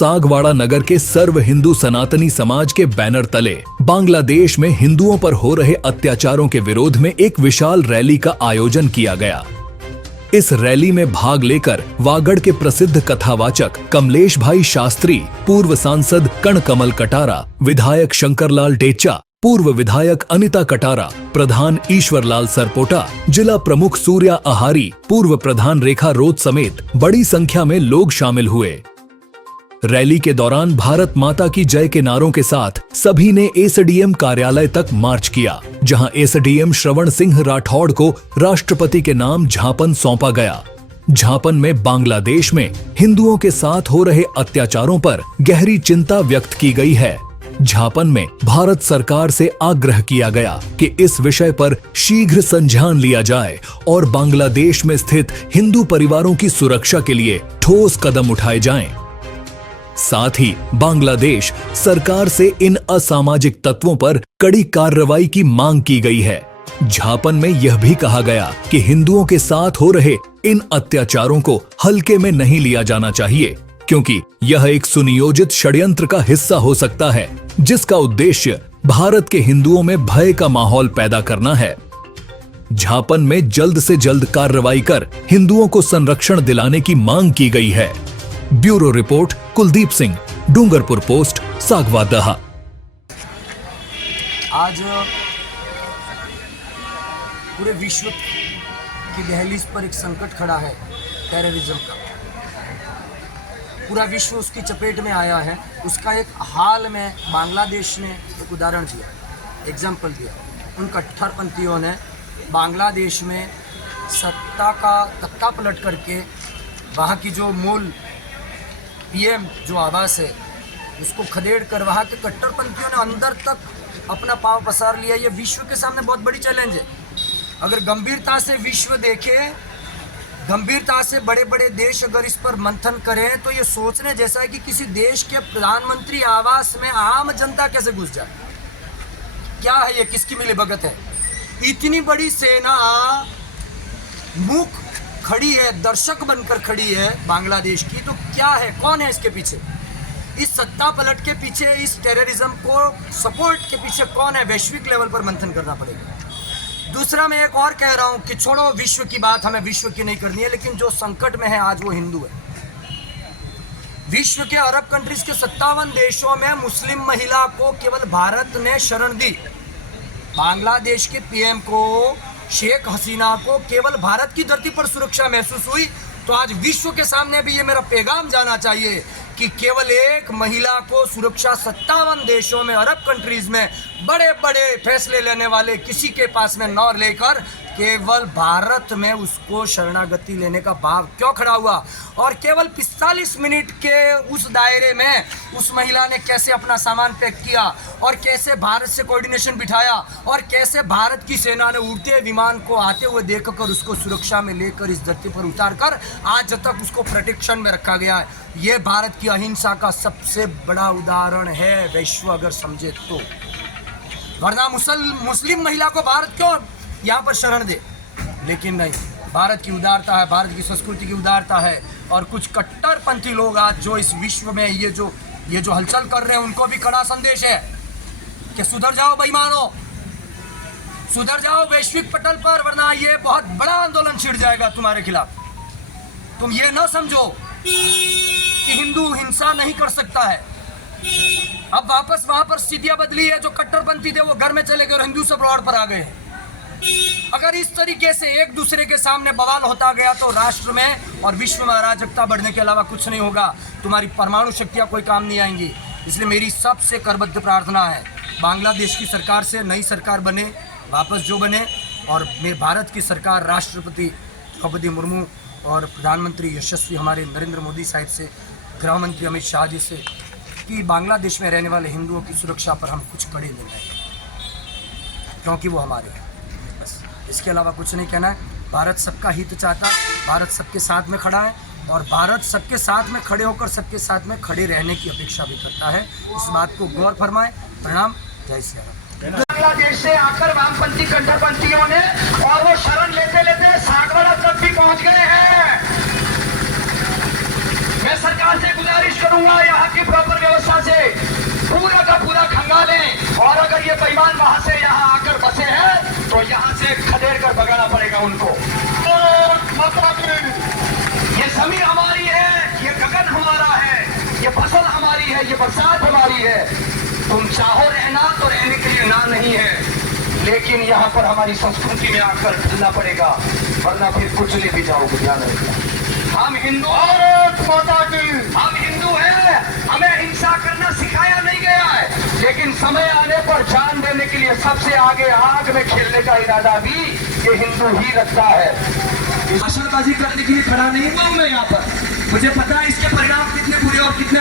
सागवाड़ा नगर के सर्व हिंदू सनातनी समाज के बैनर तले बांग्लादेश में हिंदुओं पर हो रहे अत्याचारों के विरोध में एक विशाल रैली का आयोजन किया गया। इस रैली में भाग लेकर वागड़ के प्रसिद्ध कथावाचक कमलेश भाई शास्त्री, पूर्व सांसद कणकमल कटारा, विधायक शंकरलाल टेचा, पूर्व विधायक अनिता कटारा, प्रधान ईश्वरलाल सरपोटा, जिला प्रमुख सूर्या आहारी, पूर्व प्रधान रेखा रोत समेत बड़ी संख्या में लोग शामिल हुए। रैली के दौरान भारत माता की जय के नारों के साथ सभी ने एसडीएम कार्यालय तक मार्च किया, जहां एसडीएम श्रवण सिंह राठौड़ को राष्ट्रपति के नाम ज्ञापन सौंपा गया। ज्ञापन में बांग्लादेश में हिंदुओं के साथ हो रहे अत्याचारों पर गहरी चिंता व्यक्त की गई है। ज्ञापन में भारत सरकार से आग्रह किया गया कि इस विषय पर शीघ्र संज्ञान लिया जाए और बांग्लादेश में स्थित हिंदू परिवारों की सुरक्षा के लिए ठोस कदम उठाए जाएं। साथ ही बांग्लादेश सरकार से इन असामाजिक तत्वों पर कड़ी कार्रवाई की मांग की गई है। ज्ञापन में यह भी कहा गया कि हिंदुओं के साथ हो रहे इन अत्याचारों को हल्के में नहीं लिया जाना चाहिए, क्योंकि यह एक सुनियोजित षड्यंत्र का हिस्सा हो सकता है, जिसका उद्देश्य भारत के हिंदुओं में भय का माहौल पैदा करना है। ज्ञापन में जल्द से जल्द कार्रवाई कर हिंदुओं को संरक्षण दिलाने की मांग की गई है। Bureau report, Kuldeep Singh, Dungarpur post, Sagwara. आज पूरे विश्व की दहलीज पर एक संकट खड़ा है, टेररिज्म का। पूरा विश्व उसकी चपेट में आया है। उसका एक हाल में बांग्लादेश ने एक उदाहरण दिया, एग्जाम्पल दिया। उन कट्टरपंथियों ने बांग्लादेश में सत्ता का तख्ता पलट करके वहाँ की जो मूल पीएम जो आवास है उसको खदेड़ कर वहाँ के कट्टरपंथियों ने अंदर तक अपना पांव पसार लिया। ये विश्व के सामने बहुत बड़ी चैलेंज है। अगर गंभीरता से विश्व देखे, गंभीरता से बड़े बड़े देश अगर इस पर मंथन करें, तो ये सोचने जैसा है कि किसी देश के प्रधानमंत्री आवास में आम जनता कैसे घुस जाए। क्या है ये, किसकी मिलीभगत है? इतनी बड़ी सेना मूक खड़ी है, दर्शक बनकर खड़ी है बांग्लादेश की, तो क्या है, कौन है इसके पीछे? इस सत्ता पलट के पीछे, इस टेररिज्म को सपोर्ट के पीछे कौन है? वैश्विक लेवल पर मंथन करना पड़ेगा। दूसरा मैं एक और कह रहा हूं कि छोड़ो विश्व की बात, हमें विश्व की नहीं करनी है, लेकिन जो संकट में है आज वो हिंदू है। विश्व के अरब कंट्रीज के 57 देशों में मुस्लिम महिला को केवल भारत ने शरण दी। बांग्लादेश के पीएम को, शेख हसीना को केवल भारत की धरती पर सुरक्षा महसूस हुई। तो आज विश्व के सामने भी ये मेरा पैगाम जाना चाहिए कि केवल एक महिला को सुरक्षा 57 देशों में, अरब कंट्रीज में बड़े बड़े फैसले लेने वाले किसी के पास में न लेकर केवल भारत में उसको शरणागति लेने का भाव क्यों खड़ा हुआ? और केवल 45 मिनट के उस दायरे में उस महिला ने कैसे अपना सामान पैक किया और कैसे भारत से कोऑर्डिनेशन बिठाया और कैसे भारत की सेना ने उड़ते विमान को आते हुए देखकर उसको सुरक्षा में लेकर इस धरती पर उतार कर आज तक उसको प्रोटेक्शन में रखा गया है। ये भारत की अहिंसा का सबसे बड़ा उदाहरण है, विश्व अगर समझे तो। वरना मुस्लिम महिला को भारत क्यों यहाँ पर शरण दे? लेकिन नहीं, भारत की उदारता है, भारत की संस्कृति की उदारता है। और कुछ कट्टरपंथी लोग आज जो इस विश्व में ये जो हलचल कर रहे हैं, उनको भी कड़ा संदेश है कि सुधर जाओ बेईमानों, सुधर जाओ वैश्विक पटल पर, वरना ये बहुत बड़ा आंदोलन छिड़ जाएगा तुम्हारे खिलाफ। तुम ये ना समझो कि हिंदू हिंसा नहीं कर सकता है। अब वापस वहां पर स्थितियां बदली है। जो कट्टरपंथी थे वो घर में चले गए और हिंदू सब रोड पर आ गए। अगर इस तरीके से एक दूसरे के सामने बवाल होता गया तो राष्ट्र में और विश्व में अराजकता बढ़ने के अलावा कुछ नहीं होगा। तुम्हारी परमाणु शक्तियां कोई काम नहीं आएंगी। इसलिए मेरी सबसे करबद्ध प्रार्थना है, बांग्लादेश की सरकार से नई सरकार बने, वापस जो बने, और मैं भारत की सरकार, राष्ट्रपति द्रौपदी मुर्मू और प्रधानमंत्री यशस्वी हमारे नरेंद्र मोदी साहब से, गृह मंत्री अमित शाह जी से, कि बांग्लादेश में रहने वाले हिंदुओं की सुरक्षा पर हम कुछ कड़े निर्णय लें, क्योंकि वो हमारे हैं। बस इसके अलावा कुछ नहीं कहना है। भारत सबका हित चाहता है, भारत सबके साथ में खड़ा है और भारत सबके साथ में खड़े होकर सबके साथ में खड़े रहने की अपेक्षा भी करता है। इस बात को गौर फरमाएं। प्रणाम, जय श्री राम। बांग्लादेश से आकर वामपंथी कट्टरपंथियों ने, और वो शरण लेते लेते सागवाड़ा तक भी पहुंच गए हैं। मैं सरकार से गुजारिश करूंगा, यहाँ के और अगर ये बेईमान वहां से यहाँ आकर बसे हैं तो यहाँ से खदेड़ कर भगाना पड़ेगा उनको। ये जमीन हमारी है, ये गगन हमारा है, ये फसल हमारी है, ये बरसात हमारी है। तुम चाहो रहना तो रहने के लिए ना नहीं है, लेकिन यहाँ पर हमारी संस्कृति में आकर ढलना पड़ेगा, वरना फिर कुचले भी जाओगे। ध्यान रखना, हम हिंदू हम हिंदू हैं, हमें हिंसा करना सिखाया नहीं गया है, लेकिन समय आने पर जान देने के लिए सबसे आगे आग में खेलने का इरादा भी ये हिंदू ही रखता है। भाषणबाजी करने के लिए खड़ा नहीं हुआ मैं यहाँ पर, मुझे पता है इसके परिणाम कितने बुरे और कितने